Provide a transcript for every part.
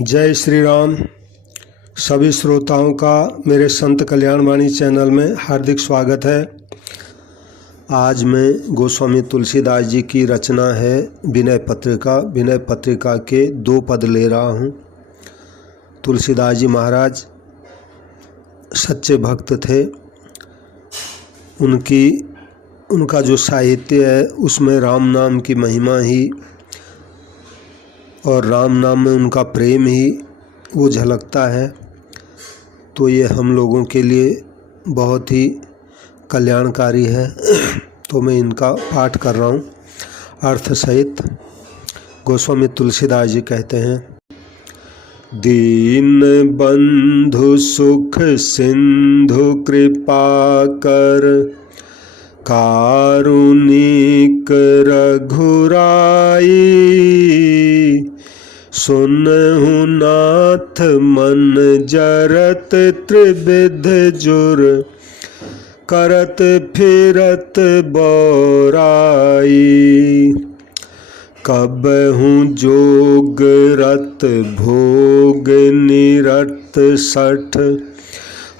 जय श्री राम। सभी श्रोताओं का मेरे संत कल्याणवाणी चैनल में हार्दिक स्वागत है। आज मैं गोस्वामी तुलसीदास जी की रचना है विनय पत्रिका। विनय पत्रिका के 2 पद ले रहा हूँ। तुलसीदास जी महाराज सच्चे भक्त थे। उनका जो साहित्य है उसमें राम नाम की महिमा ही और राम नाम में उनका प्रेम ही वो झलकता है। तो ये हम लोगों के लिए बहुत ही कल्याणकारी है। तो मैं इनका पाठ कर रहा हूँ अर्थ सहित। गोस्वामी तुलसीदास जी कहते हैं, दीन बंधु सुख सिंधु कृपा कर, कारुणिक रघुराई, सुनहु नाथ मन जरत त्रिविध जुर, करत फिरत बौराई, कबहु जोग रत भोग निरत सठ,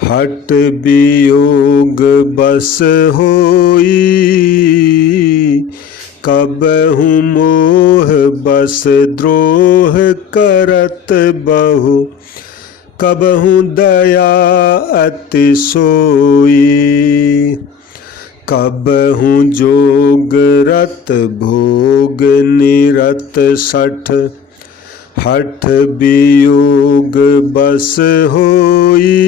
हट वियोग बस होई, कबहु मोह बस द्रोह करत बहु, कबहु दया अति सोई, कबहु जोग रत भोग निरत सठ, हठ वियोग बस होई,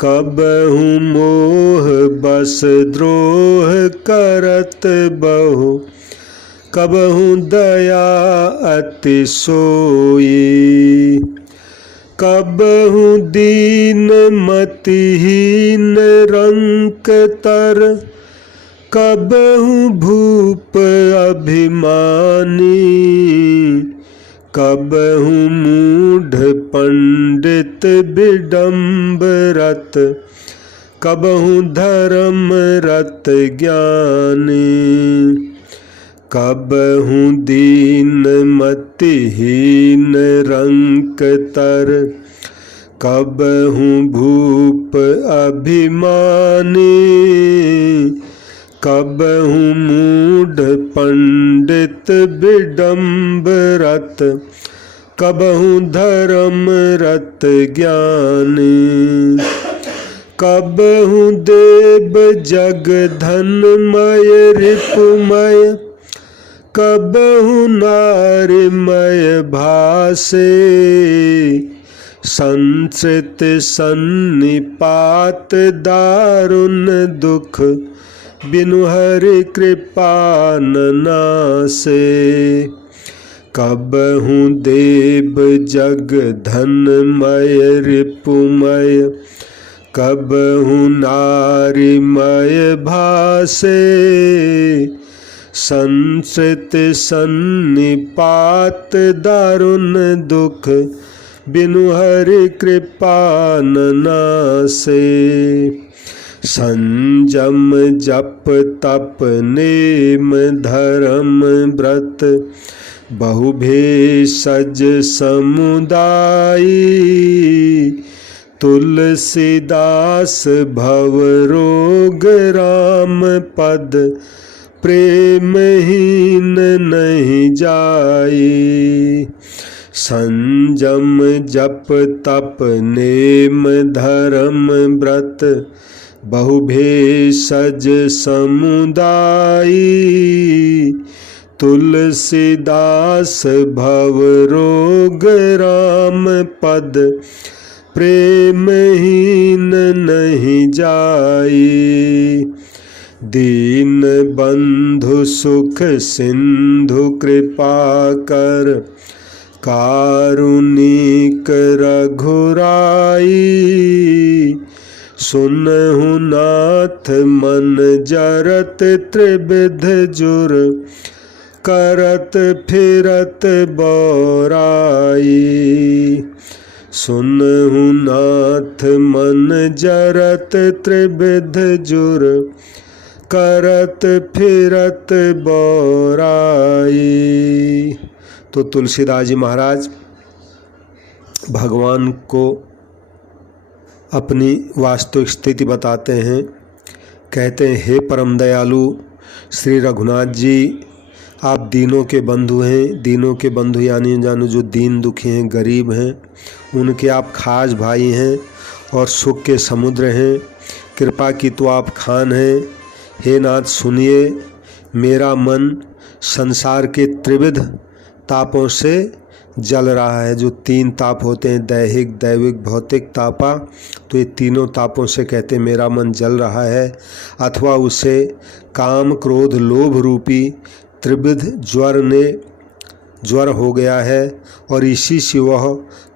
कबहु मोह बस द्रोह करत बहु, कबहु दया अति सोई, कबहु दीन मतिहीन रंक तर, कबहु भूप अभिमानी, कबहु मूढ़ पंडित विडम्बरत, कबहु धर्म रत ज्ञानी, कबहु दीन मतिहीन रंक तर, कबहु भूप अभिमानी, कबहु मूढ़ पंडित विडम्बरत, कबहु धर्म रत ज्ञानी, कबहु देव जग धनमय रिपुमय, कबहु नारिमय भासे, संसृत सन्निपात दारुण दुख, बिनु हरि कृपा न नासे, कबहु देव जग धनमय रिपुमय, कबहु नारिमय भासे, संसृत सन्निपात दारुण दुख, बिनु हरि कृपा न नासे, संजम जप तप नेम धर्म व्रत, बहु भेषज समुदायी, तुलसीदास भव रोग राम पद, प्रेमहीन नहीं जाई, संजम जप तप नेम धर्म व्रत, बहु भेषज समुदायी, तुलसीदास भव रोग राम पद, प्रेमहीन नहीं जाई, दीन बंधु सुख सिंधु कृपा कर, कारुणिक रघुराई, सुनहु नाथ मन जरत त्रिविध जुर, करत फिरत बौराई, सुनहु नाथ मन जरत त्रिविध जुर, करत फिरत बौराई। तो तुलसीदास जी महाराज भगवान को अपनी वास्तविक स्थिति बताते हैं। कहते हैं, हे परम दयालु श्री रघुनाथ जी, आप दीनों के बंधु हैं। दीनों के बंधु यानी जानो जो दीन दुखी हैं, गरीब हैं, उनके आप खास भाई हैं और सुख के समुद्र हैं। कृपा की तो आप खान हैं। हे नाथ सुनिए, मेरा मन संसार के त्रिविध तापों से जल रहा है। जो 3 ताप होते हैं, दैहिक, दैविक, भौतिक तापा, तो ये तीनों तापों से कहते मेरा मन जल रहा है। अथवा उसे काम, क्रोध, लोभ रूपी त्रिविध ज्वर हो गया है और इसी से वह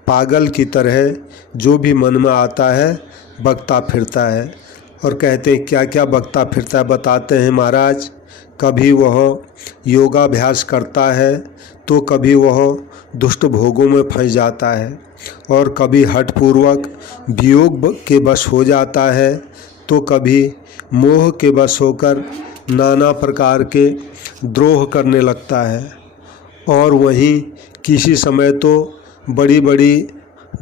पागल की तरह जो भी मन में आता है बकता फिरता है। और कहते हैं क्या क्या बकता फिरता है, बताते हैं महाराज। कभी वह योगाभ्यास करता है तो कभी वह दुष्ट भोगों में फंस जाता है, और कभी हठपूर्वक वियोग के वश हो जाता है, तो कभी मोह के वश होकर नाना प्रकार के द्रोह करने लगता है, और वहीं किसी समय तो बड़ी बड़ी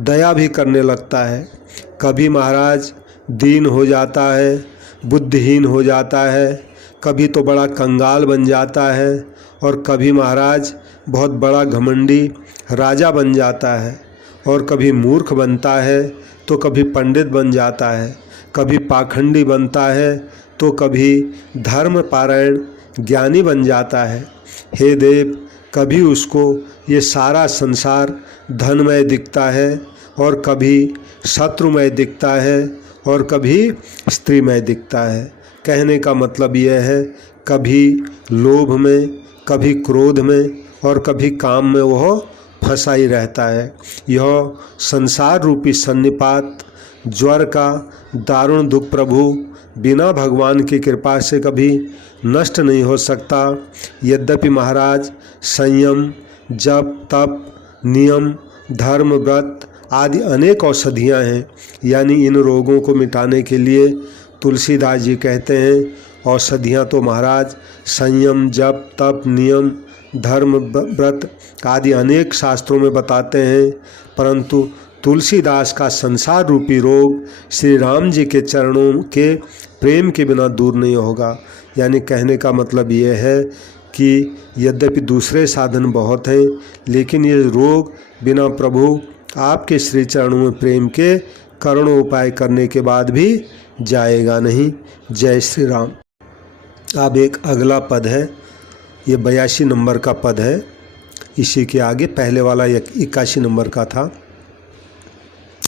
दया भी करने लगता है। कभी महाराज दीन हो जाता है, बुद्धिहीन हो जाता है, कभी तो बड़ा कंगाल बन जाता है, और कभी महाराज बहुत बड़ा घमंडी राजा बन जाता है, और कभी मूर्ख बनता है तो कभी पंडित बन जाता है, कभी पाखंडी बनता है तो कभी धर्म पारायण ज्ञानी बन जाता है। हे देव, कभी उसको ये सारा संसार धनमय दिखता है, और कभी शत्रुमय दिखता है, और कभी स्त्रीमय दिखता है। कहने का मतलब यह है, कभी लोभ में, कभी क्रोध में, और कभी काम में वह फंसा ही रहता है। यह संसार रूपी सन्निपात ज्वर का दारुण दुख प्रभु बिना भगवान की कृपा से कभी नष्ट नहीं हो सकता। यद्यपि महाराज संयम, जप, तप, नियम, धर्म, व्रत आदि अनेक औषधियाँ हैं। यानी इन रोगों को मिटाने के लिए तुलसीदास जी कहते हैं औषधियाँ तो महाराज संयम, जप, तप, नियम, धर्म, व्रत आदि अनेक शास्त्रों में बताते हैं, परंतु तुलसीदास का संसार रूपी रोग श्री राम जी के चरणों के प्रेम के बिना दूर नहीं होगा। यानी कहने का मतलब ये है कि यद्यपि दूसरे साधन बहुत हैं, लेकिन ये रोग बिना प्रभु आपके श्री चरणों में प्रेम के करोड़ों उपाय करने के बाद भी जाएगा नहीं। जय श्री राम। अब एक अगला पद है, ये 82 नंबर का पद है। इसी के आगे पहले वाला 81 नंबर का था।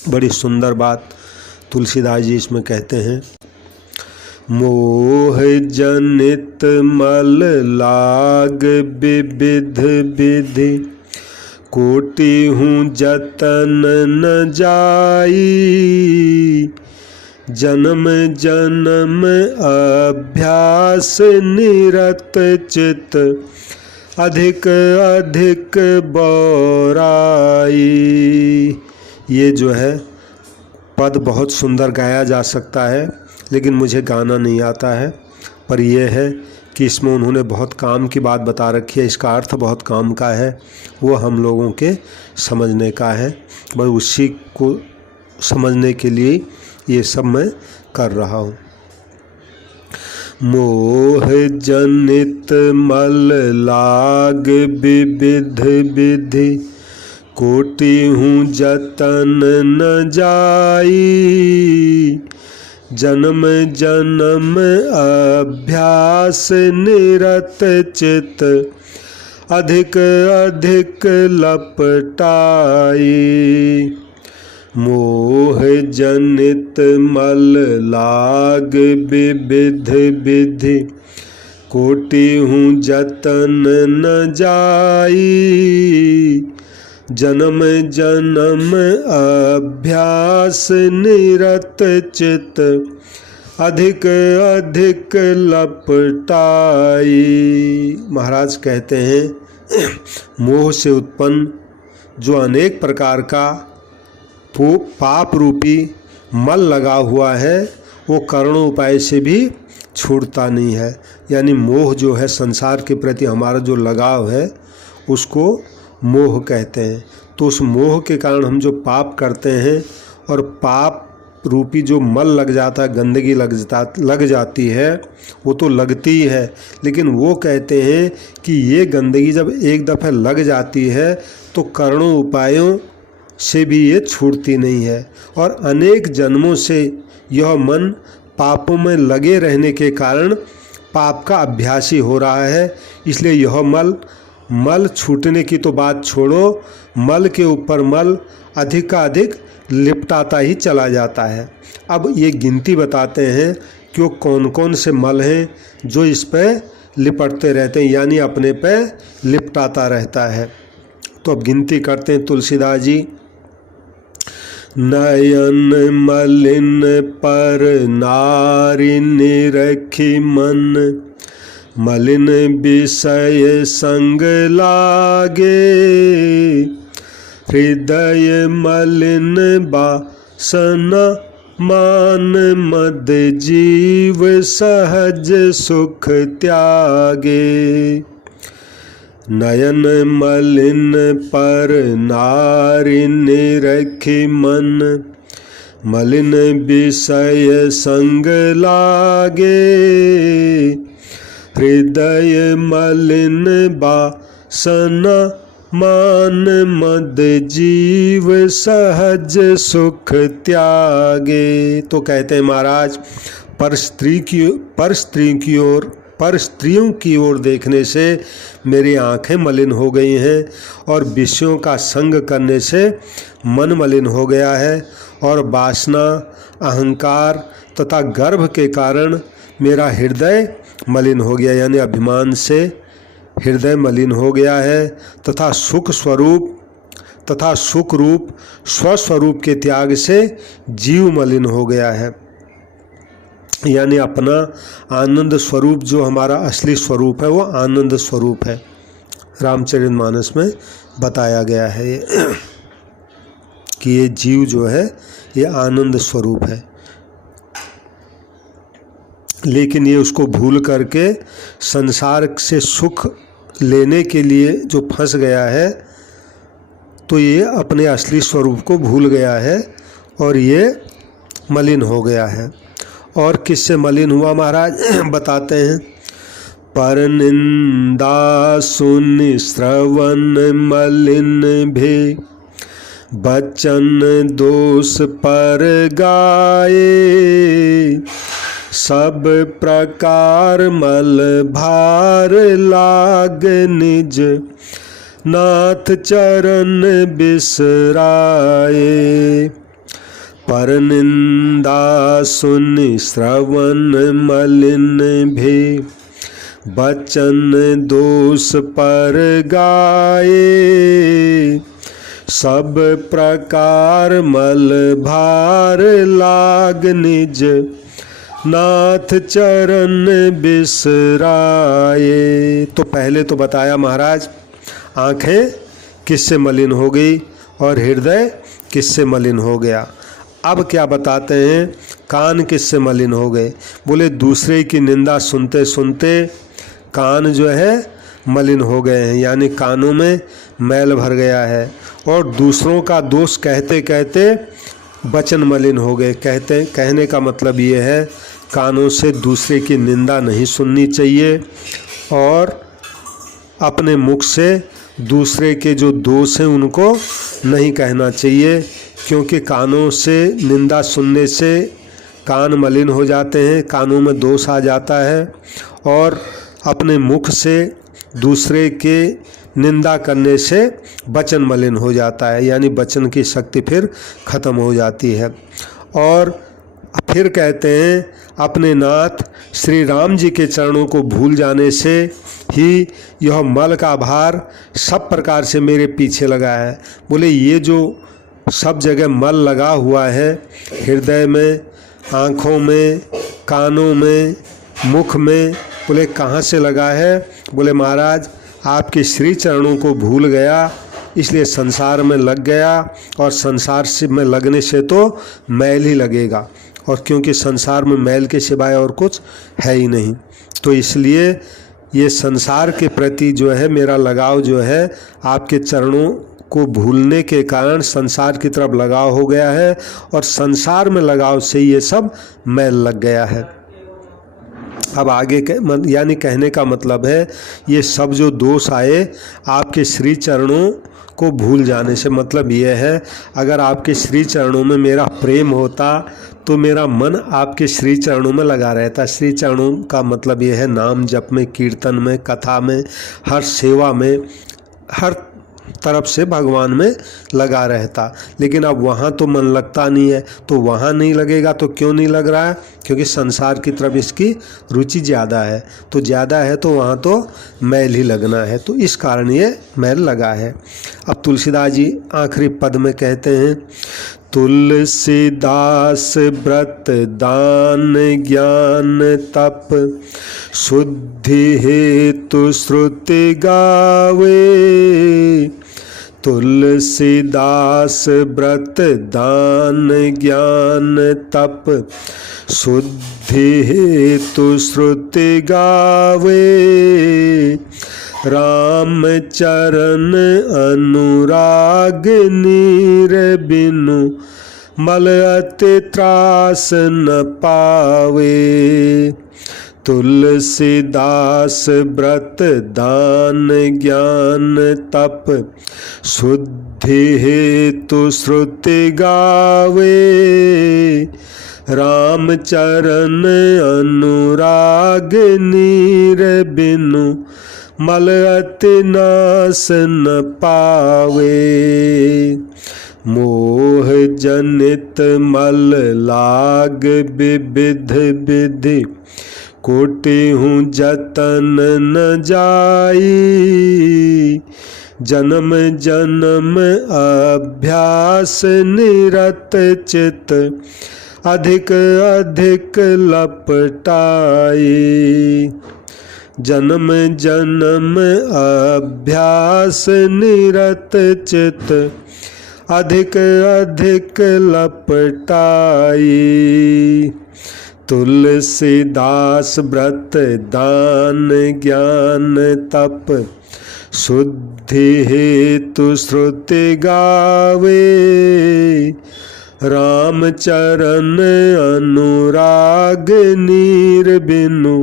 बड़ी सुंदर बात तुलसीदास जी इसमें कहते हैं, मोह जनित मल लाग विविध विधि, कोटि हूँ जतन न जाई, जन्म जन्म अभ्यास निरत चित, अधिक अधिक बौराई। ये जो है पद बहुत सुंदर गाया जा सकता है, लेकिन मुझे गाना नहीं आता है। पर यह है कि इसमें उन्होंने बहुत काम की बात बता रखी है। इसका अर्थ बहुत काम का है, वो हम लोगों के समझने का है। बस उसी को समझने के लिए ये सब मैं कर रहा हूँ। मोह जनित मल लाग विविध विधि, कोटि हूँ जतन न जाई, जन्म जन्म अभ्यास निरत चित, अधिक अधिक लपटाई। मोह जनित मल लाग विविध विधि, कोटि हूँ जतन न जाई, जन्म जन्म अभ्यास निरत चित, अधिक अधिक लपटाई। महाराज कहते हैं मोह से उत्पन्न जो अनेक प्रकार का पाप रूपी मल लगा हुआ है, वो करोड़ों उपाय से भी छूटता नहीं है। यानी मोह जो है संसार के प्रति हमारा जो लगाव है, उसको मोह कहते हैं। तो उस मोह के कारण हम जो पाप करते हैं और पाप रूपी जो मल लग जाता है, गंदगी लग जाती है, वो तो लगती ही है, लेकिन वो कहते हैं कि ये गंदगी जब एक दफ़े लग जाती है तो करोड़ों उपायों से भी ये छूटती नहीं है और अनेक जन्मों से यह मन पापों में लगे रहने के कारण पाप का अभ्यासी हो रहा है। इसलिए यह मल छूटने की तो बात छोड़ो, मल के ऊपर मल अधिक का अधिक लिपटाता ही चला जाता है। अब ये गिनती बताते हैं कि वो कौन कौन से मल हैं जो इस पे लिपटते रहते हैं, यानी अपने पे लिपटाता रहता है। तो अब गिनती करते हैं तुलसीदास जी। नयन मलिन पर नारी निरखी मन, मलिन विषय संग लागे, हृदय मलिन वासना मान मद जीव सहज सुख त्यागे। नयन मलिन पर नारी निरखी मन, मलिन विषय संग लागे, हृदय मलिन वासना मान मद जीव सहज सुख त्यागे। तो कहते हैं महाराज, पर स्त्रियों की ओर देखने से मेरी आंखें मलिन हो गई हैं और विषयों का संग करने से मन मलिन हो गया है और वासना, अहंकार तथा गर्भ के कारण मेरा हृदय मलिन हो गया, यानी अभिमान से हृदय मलिन हो गया है तथा सुख रूप स्वस्वरूप के त्याग से जीव मलिन हो गया है, यानी अपना आनंद स्वरूप जो हमारा असली स्वरूप है वो आनंद स्वरूप है। रामचरितमानस में बताया गया है ये कि ये जीव जो है ये आनंद स्वरूप है, लेकिन ये उसको भूल करके संसार से सुख लेने के लिए जो फंस गया है, तो ये अपने असली स्वरूप को भूल गया है और ये मलिन हो गया है। और किससे मलिन हुआ महाराज बताते हैं। पर निंदा सुन श्रवण मलिन भे, बचन दोष पर गाए, सब प्रकार मल भार लाग निज, नाथ चरण बिसराए। पर निंदा सुन श्रवण मलिन भे, बचन दोष पर गाए, सब प्रकार मल भार लाग निज, नाथ चरण बिसराए। तो पहले तो बताया महाराज आँखें किससे मलिन हो गई और हृदय किससे मलिन हो गया। अब क्या बताते हैं, कान किससे मलिन हो गए। बोले दूसरे की निंदा सुनते सुनते कान जो है मलिन हो गए हैं, यानी कानों में मैल भर गया है और दूसरों का दोष कहते कहते वचन मलिन हो गए। कहने का मतलब ये है कानों से दूसरे की निंदा नहीं सुननी चाहिए और अपने मुख से दूसरे के जो दोष हैं उनको नहीं कहना चाहिए, क्योंकि कानों से निंदा सुनने से कान मलिन हो जाते हैं, कानों में दोष आ जाता है और अपने मुख से दूसरे के निंदा करने से वचन मलिन हो जाता है, यानी वचन की शक्ति फिर ख़त्म हो जाती है। और फिर कहते हैं अपने नाथ श्री राम जी के चरणों को भूल जाने से ही यह मल का भार सब प्रकार से मेरे पीछे लगा है। बोले ये जो सब जगह मल लगा हुआ है, हृदय में, आँखों में, कानों में, मुख में, बोले कहाँ से लगा है। बोले महाराज आपके श्री चरणों को भूल गया, इसलिए संसार में लग गया और संसार से में लगने से तो मैल ही लगेगा, और क्योंकि संसार में मैल के सिवाय और कुछ है ही नहीं, तो इसलिए ये संसार के प्रति जो है मेरा लगाव जो है आपके चरणों को भूलने के कारण संसार की तरफ लगाव हो गया है, और संसार में लगाव से ये सब मैल लग गया है। अब आगे यानी कहने का मतलब है ये सब जो दोष आए आपके श्री चरणों को भूल जाने से। मतलब ये है अगर आपके श्री चरणों में मेरा प्रेम होता तो मेरा मन आपके श्री चरणों में लगा रहता। श्री चरणों का मतलब ये है नाम जप में, कीर्तन में, कथा में, हर सेवा में, हर तरफ से भगवान में लगा रहता। लेकिन अब वहाँ तो मन लगता नहीं है, तो वहाँ नहीं लगेगा तो क्यों नहीं लग रहा है? क्योंकि संसार की तरफ इसकी रुचि ज़्यादा है, तो ज़्यादा है तो वहाँ तो मैल ही लगना है, तो इस कारण ये मैल लगा है। अब तुलसीदास जी आखिरी पद में कहते हैं, तुलसीदास व्रत दान ज्ञान तप शुद्धि हेतु श्रुति गावे। तुलसीदास व्रत दान ज्ञान तप शुद्धि हेतु श्रुति गावे। राम चरण अनुराग नीर बिनु मल अति त्रास न पावे। तुलसीदास व्रत दान ज्ञान तप शुद्धि हेतु श्रुति गावे। राम चरण अनुराग नीर बिनु मल अति नाश न पावे। मोह जनित मल लाग विविध विधि कोटि हूँ जतन न जाई। जन्म जन्म अभ्यास निरत चित अधिक अधिक लपटाई। जन्म जन्म अभ्यास निरत चित अधिक अधिक लपटाई। तुलसीदास व्रत दान ज्ञान तप शुद्धि हेतु श्रुति गावे। राम चरण अनुराग नीर बिनु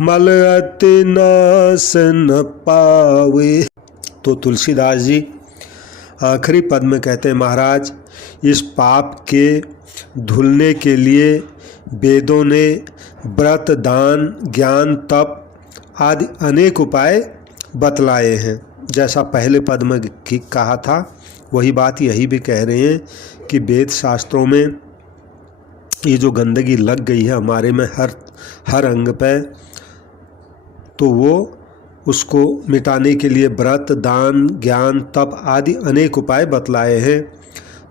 मल अति नाश न पावे। तो तुलसीदास जी आखिरी पद में कहते हैं, महाराज इस पाप के धुलने के लिए वेदों ने व्रत दान ज्ञान तप आदि अनेक उपाय बतलाए हैं। जैसा पहले पद में कहा था वही बात यही भी कह रहे हैं कि वेद शास्त्रों में ये जो गंदगी लग गई है हमारे में हर अंग पे, तो वो उसको मिटाने के लिए व्रत दान ज्ञान तप आदि अनेक उपाय बतलाए हैं।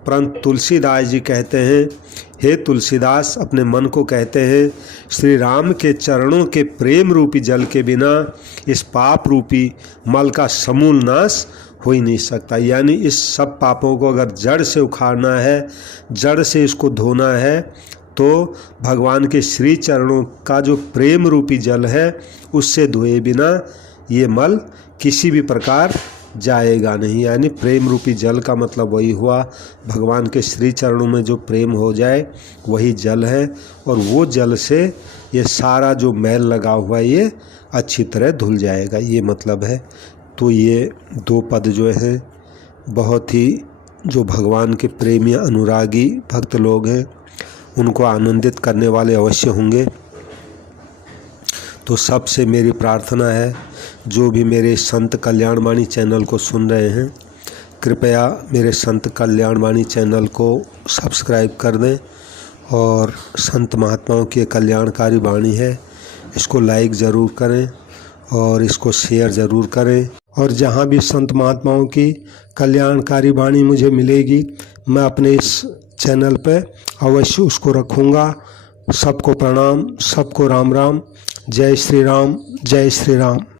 परंतु तुलसीदास जी कहते हैं, हे तुलसीदास अपने मन को कहते हैं, श्री राम के चरणों के प्रेम रूपी जल के बिना इस पाप रूपी मल का समूल नाश हो ही नहीं सकता। यानी इस सब पापों को अगर जड़ से उखाड़ना है, जड़ से इसको धोना है, तो भगवान के श्री चरणों का जो प्रेम रूपी जल है उससे धोए बिना ये मल किसी भी प्रकार जाएगा नहीं। यानी प्रेम रूपी जल का मतलब वही हुआ, भगवान के श्री चरणों में जो प्रेम हो जाए वही जल है, और वो जल से ये सारा जो मैल लगा हुआ है ये अच्छी तरह धुल जाएगा, ये मतलब है। तो ये दो पद जो हैं बहुत ही जो भगवान के प्रेमी अनुरागी भक्त लोग हैं उनको आनंदित करने वाले अवश्य होंगे। तो सबसे मेरी प्रार्थना है, जो भी मेरे संत कल्याणवाणी चैनल को सुन रहे हैं कृपया मेरे संत कल्याणवाणी चैनल को सब्सक्राइब कर दें, और संत महात्माओं की कल्याणकारी वाणी है इसको लाइक ज़रूर करें और इसको शेयर ज़रूर करें। और जहाँ भी संत महात्माओं की कल्याणकारी वाणी मुझे मिलेगी मैं अपने इस चैनल पे अवश्य उसको रखूँगा। सबको प्रणाम, सबको राम राम। जय श्री राम, जय श्री राम।